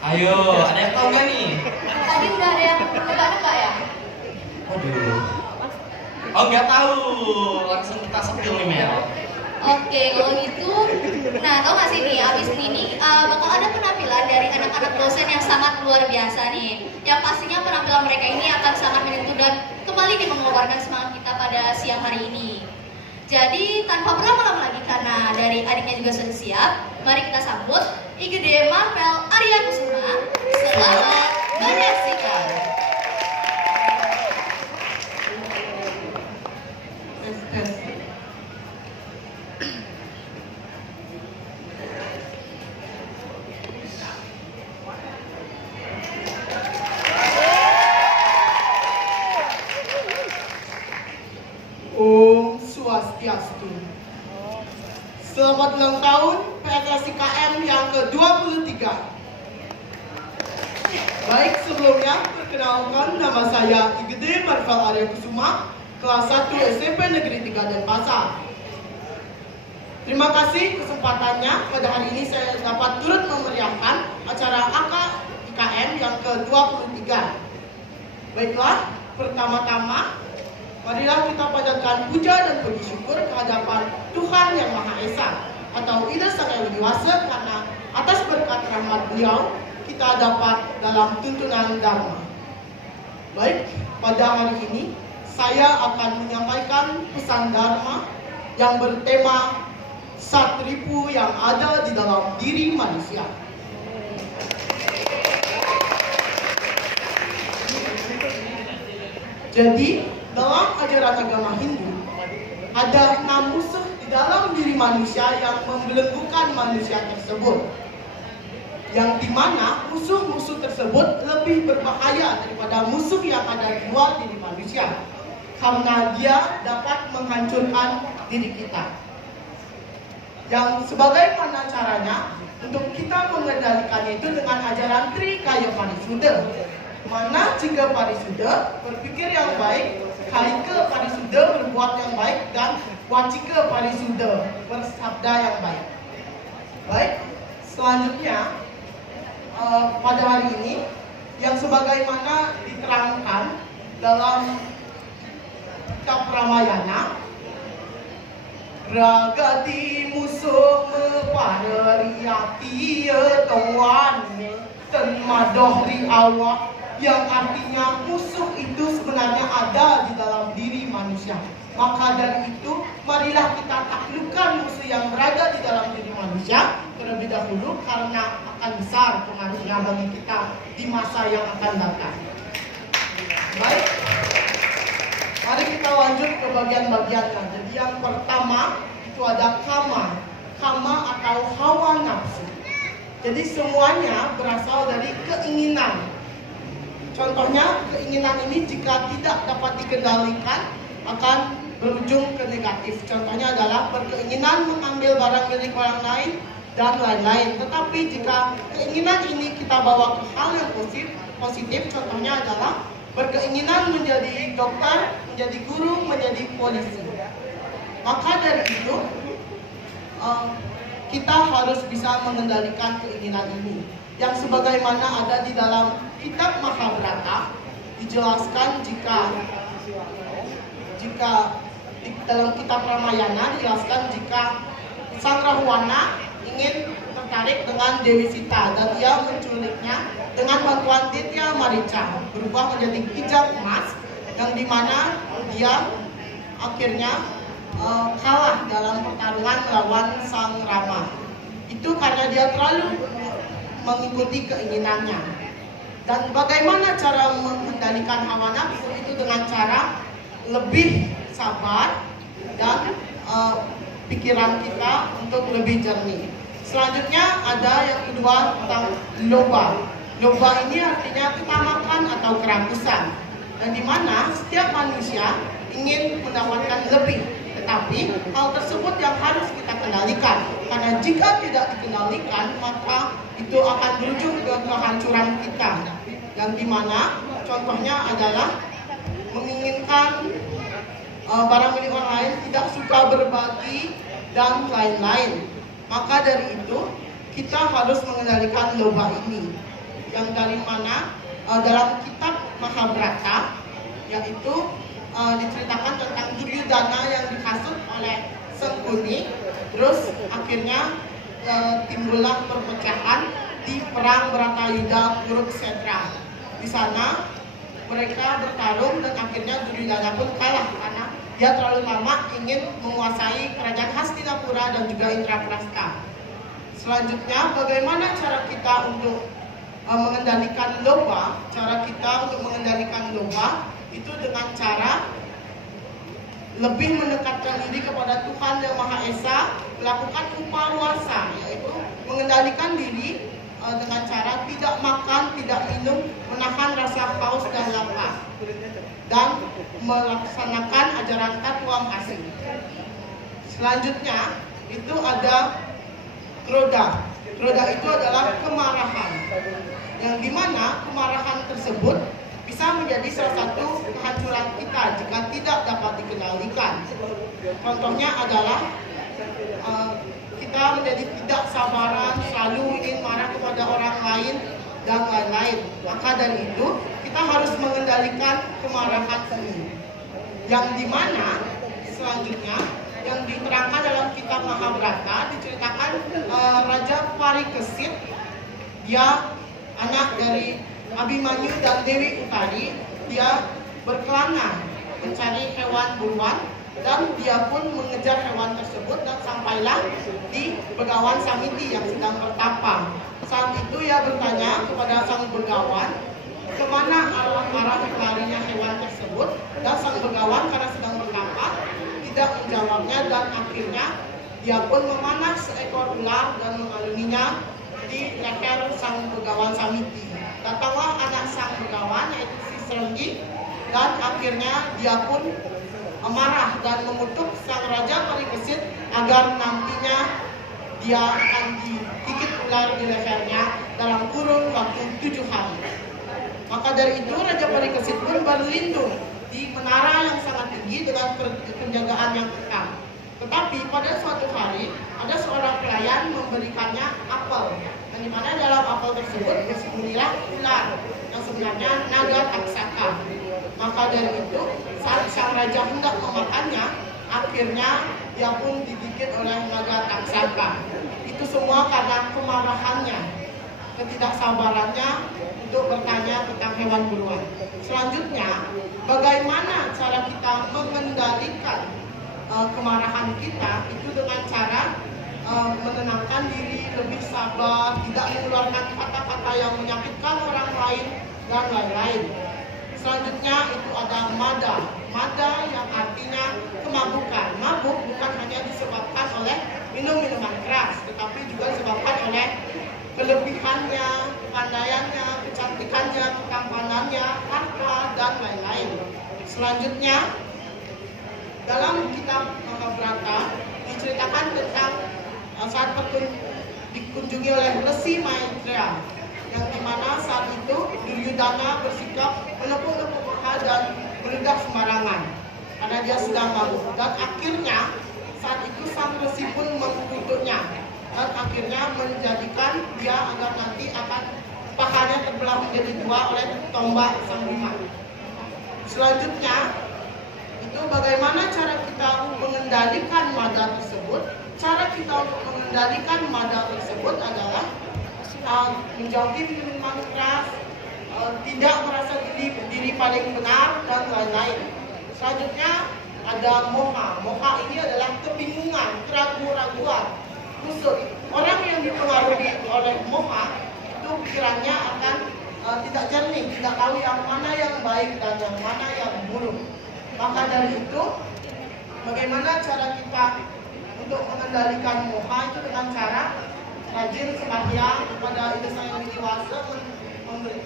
Ayo, ada yang tahu nggak nih? Tadi udah ada yang nebak-nebak ya? Waduh. Oh, nggak tahu. Langsung kita sepil nih, Mel. Oke, kalau gitu, nah tau gak sih nih, abis ini bakal ada penampilan dari anak-anak dosen yang sangat luar biasa nih. Yang pastinya penampilan mereka ini akan sangat menyentuh dan kembali nih mengeluarkan semangat kita pada siang hari ini. Jadi tanpa berlama-lama lagi karena dari adiknya juga sudah siap, mari kita sambut IGD Marvel Arya Kusuma. Selamat menyaksikan. Om Swastiastu. Selamat ulang tahun PSSI KM yang ke-23. Baik, sebelumnya perkenalkan nama saya IGD Marvel Arya Kusuma, kelas 1 SMP Negeri 3 Denpasar. Terima kasih kesempatannya pada hari ini saya dapat turut memeriahkan acara AK IKM yang ke-23. Baiklah, pertama-tama marilah kita panjatkan puja dan puji syukur kehadapan Tuhan Yang Maha Esa atau Ida Sang Yang Widi Wasa, karena atas berkat rahmat beliau kita dapat dalam tuntunan Dharma. Baik, pada hari ini saya akan menyampaikan pesan Dharma yang bertema Satripu yang ada di dalam diri manusia. Jadi, dalam ajaran agama Hindu, ada 6 musuh di dalam diri manusia yang membelenggukan manusia tersebut. Yang dimana musuh-musuh tersebut lebih berbahaya daripada musuh yang ada di luar diri manusia, karena dia dapat menghancurkan diri kita. Yang sebagaimana caranya untuk kita mengendalikannya itu dengan ajaran Trikaya Parisuddha. Mana jika Parisuddha berpikir yang baik, Kaika Parisuddha berbuat yang baik, dan Wacika Parisuddha bersabda yang baik. Baik, selanjutnya pada hari ini yang sebagaimana diterangkan dalam kitab Ramayana, Ragati musuh meparariati tawan tenmadohri awak, yang artinya musuh itu sebenarnya ada di dalam diri manusia. Maka dari itu, marilah kita taklukkan musuh yang berada di dalam diri manusia terlebih dahulu, karena akan besar pengaruhnya bagi kita di masa yang akan datang. Baik, mari kita lanjut ke bagian-bagiannya. Jadi yang pertama itu ada kama. Kama atau hawa nafsu. Jadi semuanya berasal dari keinginan. Contohnya, keinginan ini jika tidak dapat dikendalikan akan berujung ke negatif. Contohnya adalah berkeinginan mengambil barang milik orang lain dan lain-lain. Tetapi jika keinginan ini kita bawa ke hal yang positif, contohnya adalah berkeinginan menjadi dokter, menjadi guru, menjadi polisi. Maka dari itu, kita harus bisa mengendalikan keinginan ini. Yang sebagaimana ada di dalam kitab Mahabharata, dijelaskan jika di dalam kitab Ramayana dijelaskan jika Sang Rahwana ingin tertarik dengan Dewi Sita dan ia menculiknya dengan bantuan Ditya Marica, berubah menjadi kijang emas, yang dimana dia akhirnya kalah dalam pertarungan melawan Sang Rama. Itu karena dia terlalu mengikuti keinginannya. Dan bagaimana cara mengendalikan hawa nafsu itu dengan cara lebih sabar dan pikiran kita untuk lebih jernih. Selanjutnya ada yang kedua tentang loba. Loba ini artinya ketamakan atau kerakusan, dan dimana setiap manusia ingin mendapatkan lebih. Tetapi hal tersebut yang harus kita kendalikan, karena jika tidak dikendalikan maka itu akan berujung ke kehancuran kita. Yang dimana contohnya adalah menginginkan barang milik orang lain, tidak suka berbagi, dan lain-lain. Maka dari itu kita harus mengendalikan lomba ini. Yang dari mana dalam kitab Mahabharata, yaitu diceritakan tentang Duryodhana yang dihasut oleh Sangkuni, terus akhirnya timbullah perpecahan di perang Bharatayuddha Kurukshetra. Di sana mereka bertarung dan akhirnya Duryodhana pun kalah karena dia terlalu lama ingin menguasai kerajaan Hastinapura dan juga Indraprastha. Selanjutnya, bagaimana cara kita untuk mengendalikan lomba? Cara kita untuk mengendalikan lomba itu dengan cara lebih mendekatkan diri kepada Tuhan Yang Maha Esa, melakukan upawarsa, yaitu mengendalikan diri dengan cara tidak makan, tidak minum, menahan rasa haus dan lapar, dan melaksanakan ajaran Tattva Asi. Selanjutnya itu ada Krodha. Krodha itu adalah kemarahan, yang dimana kemarahan tersebut bisa menjadi salah satu kehancuran kita jika tidak dapat dikendalikan. Contohnya adalah kita menjadi tidak sabaran, selalu ingin marah kepada orang lain, dan lain-lain. Maka dari itu, kita harus mengendalikan kemarahan ini. Yang dimana selanjutnya, yang diterangkan dalam kitab Mahabharata, diceritakan Raja Parikesit, dia anak dari Abhimanyu dan Dewi Utari, dia berkelana mencari hewan buruan, dan dia pun mengejar hewan tersebut dan sampailah di Begawan Samiti yang sedang bertapa. Saat itu ia bertanya kepada sang begawan, kemana arah larinya hewan tersebut, dan sang begawan karena sedang bertapa tidak menjawabnya, dan akhirnya dia pun memanah seekor ular dan mengalunginya di leher sang begawan Samiti. Datanglah anak sang begawan, yaitu si Srenggi, dan akhirnya dia pun marah dan mengutuk sang Raja Parikesit agar nantinya dia akan digigit ular di lehernya dalam kurun waktu 7 hari. Maka dari itu Raja Parikesit pun berlindung di menara yang sangat tinggi dengan penjagaan yang ketat. Tetapi pada suatu hari ada seorang pelayan memberikannya apel, yang dimana dalam apel tersebut bersembunyilah ular yang sebenarnya naga taksaka. Maka dari itu saat sang raja hendak memakannya, akhirnya dia pun digigit oleh naga taksaka. Itu semua karena kemarahannya, ketidaksabarannya untuk bertanya tentang hewan buruan. Selanjutnya, bagaimana cara kita mengendalikan kemarahan kita? Itu dengan cara menenangkan diri, lebih sabar, tidak mengeluarkan kata-kata yang menyakitkan orang lain, dan lain-lain. Selanjutnya itu ada mada. Mada yang artinya kemabukan. Mabuk bukan hanya disebabkan oleh minum-minuman keras, tetapi juga disebabkan oleh kelebihannya, kepandaiannya, kecantikannya, ketampanannya, harta, dan lain-lain. Selanjutnya, dalam kitab Mahabharata diceritakan tentang saat dikunjungi oleh Resi Maitreya, yang dimana saat itu Duryodhana bersikap menepuk-nepuk paha dan meludah sembarangan karena dia sedang mabuk. Dan akhirnya saat itu sang resi pun mengutuknya dan akhirnya menjadikan dia agar nanti akan pahanya terbelah menjadi dua oleh tombak sang Bima. Selanjutnya itu bagaimana cara kita mengendalikan mada tersebut. Cara kita untuk mengendalikan mada tersebut adalah menjauhi minuman keras, tidak merasa diri paling benar, dan lain-lain. Selanjutnya ada moha. Moha ini adalah kebingungan, keraguan-raguan, kusut. Orang yang dipengaruhi oleh moha itu pikirannya akan tidak jernih, tidak tahu yang mana yang baik dan yang mana yang buruk. Maka dari itu, bagaimana cara kita untuk mengendalikan moha? Itu dengan cara rajin sembahyang kepada Ida Sang Yang Widi-Wasa,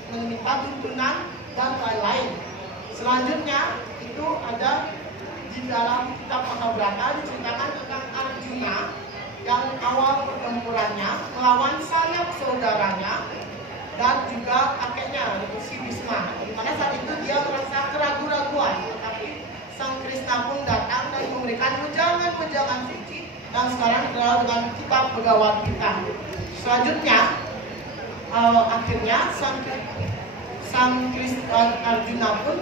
meminta tuntunan, dan lain-lain. Selanjutnya itu ada di dalam kitab Mahabharata diceritakan tentang Arjuna yang awal pertempurannya melawan sanak saudaranya dan juga kakeknya, yaitu si Bhisma. Di mana saat itu dia merasa keraguan-raguan, tetapi Sang Krishna pun datang dan memberikan wejangan-wejangan suci, dan sekarang dikenal dengan kitab Bhagavad Gita. Selanjutnya, akhirnya sang Arjuna pun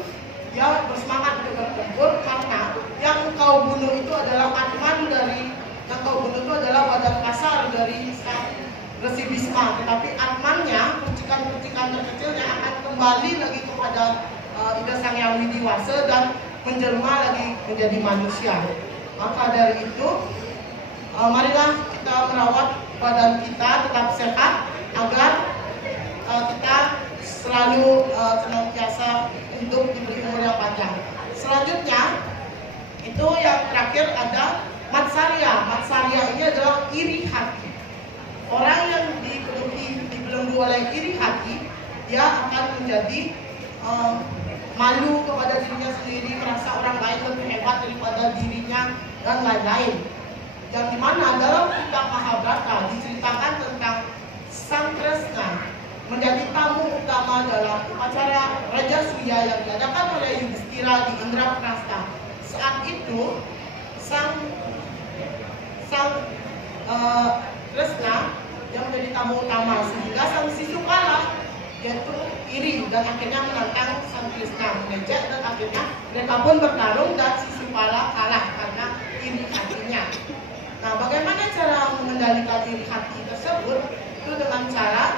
dia bersemangat untuk bertempur karena yang kau bunuh itu adalah badan kasar dari sang Resi Bisma, tetapi Atmannya, percikan-percikan terkecilnya akan kembali lagi kepada Ida Sang Hyang Widiwasa dan menjelma lagi menjadi manusia. Maka dari itu, marilah kita merawat badan kita tetap sehat agar kita selalu senantiasa untuk diberi umur yang panjang. Selanjutnya, itu yang terakhir ada Matsarya. Matsarya ini adalah iri hati. Orang yang dibelenggu oleh iri hati, dia akan menjadi malu kepada dirinya sendiri, merasa orang lain lebih hebat daripada dirinya, dan lain-lain. Yang dimana dalam kitab Mahabharata diceritakan tentang Sang Kresna menjadi tamu utama dalam upacara Raja Surya yang diadakan oleh Yudhistira di Indraprastha. Saat itu Sang Kresna yang menjadi tamu utama, sehingga Sang Sisupala yaitu iri dan akhirnya menantang Sang Kresna mengejek, dan akhirnya mereka pun bertarung dan Sisupala kalah karena iri hatinya. Nah, bagaimana cara mengendalikan iri hati tersebut? Itu dengan cara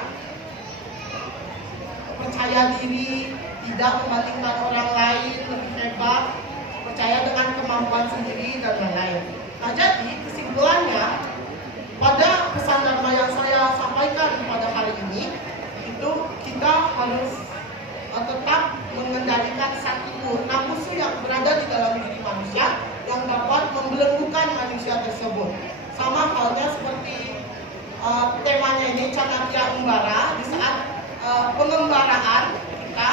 percaya diri, tidak membandingkan orang lain lebih hebat, percaya dengan kemampuan sendiri, dan lain-lain. Nah, jadi kesimpulannya, pada pesan dharma yang saya sampaikan pada hari ini, itu kita harus tetap mengendalikan satu musuh yang berada di dalam diri manusia yang dapat membelenggukan manusia tersebut. Sama halnya seperti temanya ini, Canatya Umbara, di saat pengembaraan kita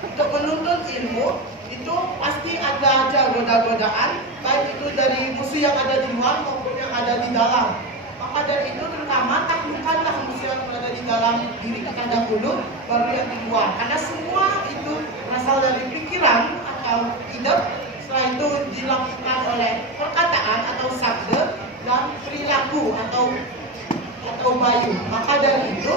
untuk menuntut ilmu, itu pasti ada aja godaan, baik itu dari musuh yang ada di luar maupun yang ada di dalam. Maka dari itu terutama taklukkanlah musuh yang berada di dalam diri kita dahulu, baru yang di luar. Karena semua itu berasal dari pikiran atau ide, setelah itu dilakukan oleh perkataan atau sabda dan perilaku atau bayu. Maka dari itu,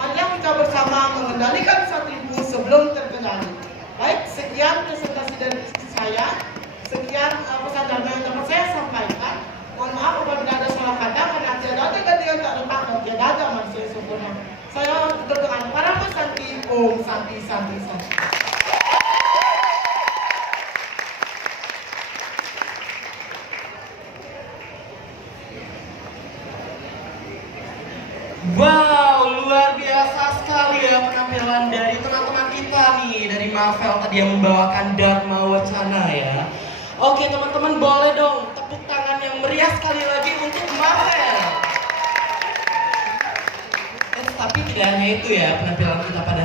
marilah kita bersama mengendalikan satribu sebelum terkendali. Baik, sekian presentasi dari saya. Sekian pesan dharma yang dapat saya sampaikan. Mohon maaf apabila ada salah kata, karena tiada ada ganti yang tak letak dan tiada ada manusia sempurna. Saya tutup dengan para Santi, Om Santi Santi Santi. Wow, luar biasa sekali ya penampilan dari teman-teman kita nih, dari Mavel tadi yang membawakan Dharma Wacana ya. Oke teman-teman, boleh dong tepuk tangan yang meriah sekali lagi untuk Mavel. Tapi tidak hanya itu ya penampilan kita pada